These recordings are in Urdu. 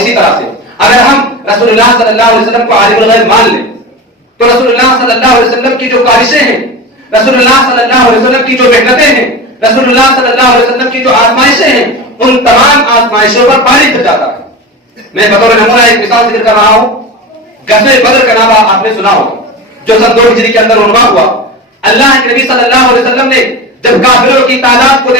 اسی طرح سے اگر ہم رسول اللہ صلی اللہ علیہ وسلم کو عالم الغیب مان لیں تو رسول اللہ صلی اللہ علیہ وسلم کی جو کاوشیں ہیں، رسول اللہ صلی اللہ علیہ وسلم کی جو محنتیں ہیں، رسول اللہ صلی اللہ علیہ وسلم کی جو آزمائشیں ہیں، ان تمام آزمائشوں پر پانی پھر جاتا ہے۔ میں بطور نمونہ ایک مثال ذکر کر رہا ہوں، غزوہ بدر کا نام آپ نے سنا ہوگا، جو سن 2 ہجری کے اندر عنوان ہوا۔ اللہ کے نبی صلی اللہ علیہ وسلم نے جب کافروں کی تعداد کو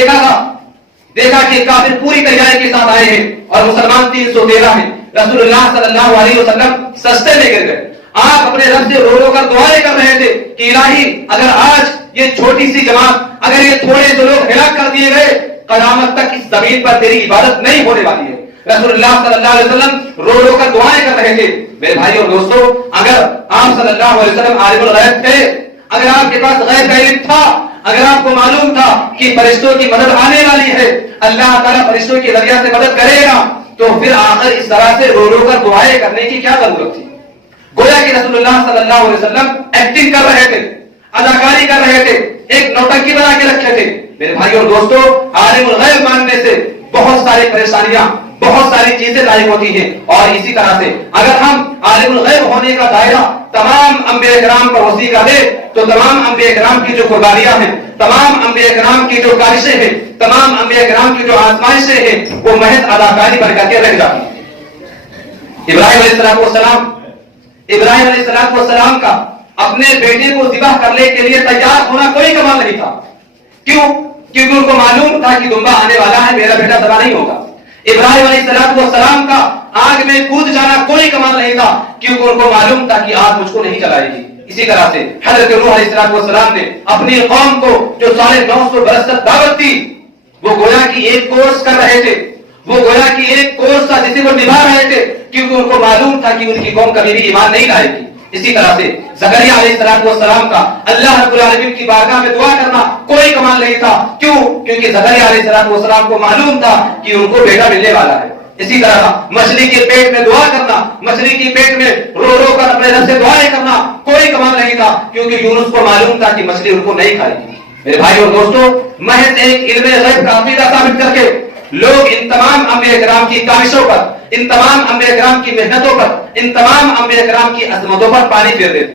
دیکھا کہ کافر پوری تیاری کے ساتھ آئے ہیں اور مسلمان 313 ہیں، رسول اللہ صلی اللہ علیہ وسلم سجدے میں گر گئے۔ آپ اپنے رب سے رو رو کر دعائیں کر رہے تھے کہ الہی اگر آج یہ چھوٹی سی جماعت، اگر یہ تھوڑے سے لوگ ہلاک کر دیے گئے، قیامت تک اس زمین پر تیری عبادت نہیں ہونے والی ہے۔ رسول اللہ صلی اللہ علیہ وسلم رو رو کر دعائیں کر رہے تھے۔ میرے بھائی اور دوستو، اگر آپ صلی اللہ علیہ وسلم عالم الغیب تھے، اگر آپ کے پاس غیب کا علم تھا، اگر آپ کو معلوم تھا کہ فرشتوں کی مدد آنے والی ہے، اللہ تعالیٰ فرشتوں کے ذریعہ سے مدد کرے گا، تو پھر آخر اس طرح سے رو رو کر دعائیں کرنے کی کیا ضرورت تھی؟ گویا کہ رسول اللہ صلی اللہ علیہ وسلم ایکٹنگ کر رہے تھے، اداکاری کر رہے تھے، ایک نوٹنکی بنا کے رکھے تھے۔ میرے بھائی اور دوستو، عالم الغیب ماننے سے بہت ساری پریشانیاں، بہت ساری چیزیں لاحق ہوتی ہیں، اور اسی طرح سے اگر ہم عالم الغیب ہونے کا دائرہ تمام انبیاء کرام پر وسیع کر دیں تو تمام انبیاء کرام کی جو قربانیاں ہیں، تمام انبیاء کرام کی جو کاوشیں ہیں، تمام انبیاء کرام کی جو آزمائشیں ہیں، وہ محض اداکاری بن کر کے رہ جاتی ہیں۔ ابراہیم علیہ السلام کا اپنے بیٹے کو ذبح کرنے کے لیے تیار ہونا کوئی کمال نہیں تھا۔ کیوں؟ کیونکہ ان کو معلوم تھا کہ دمبا آنے والا ہے، میرا بیٹا ذبح نہیں ہوگا۔ ابراہیم علیہ السلام کا آگ میں کود جانا کوئی کمال نہیں تھا، کیونکہ ان کو معلوم تھا کہ آگ مجھ کو نہیں جلائے گی۔ اسی طرح سے حضرت نوح علیہ السلام نے اپنی قوم کو جو 950 برس تک دعوت دی، وہ گویا کہ ایک کورس کر رہے تھے، وہ گویا کہ ایک کورس تھا جسے وہ نبھا رہے تھے، کیونکہ ان کو معلوم تھا کہ ان کی قوم کبھی بھی ایمان نہیں لائے گی۔ اسی طرح سے زکریا علیہ السلام کا اللہ رب العالمین کی بارگاہ میں دعا کرنا کوئی کمال نہیں تھا۔ کیوں؟ کیونکہ زکریا علیہ السلام کو معلوم تھا کہ ان کو بیٹا ملنے والا ہے۔ اسی طرح مچھلی کے پیٹ میں دعا کرنا، مچھلی کے پیٹ میں رو رو کر اپنے رب سے دعائیں کرنا کوئی کمال نہیں تھا، کیونکہ یونس کو معلوم تھا کہ مچھلی ان کو نہیں کھائے گی۔ میرے بھائی اور دوستو، محض ایک علم غیب کا عقیدہ ثابت کر کے لوگ ان تمام انبیاء کرام کی کاوشوں پر، ان تمام انبیاء کرام کی محنتوں پر، ان تمام انبیاء کرام کی عظمتوں پر پانی پھیر دیتے۔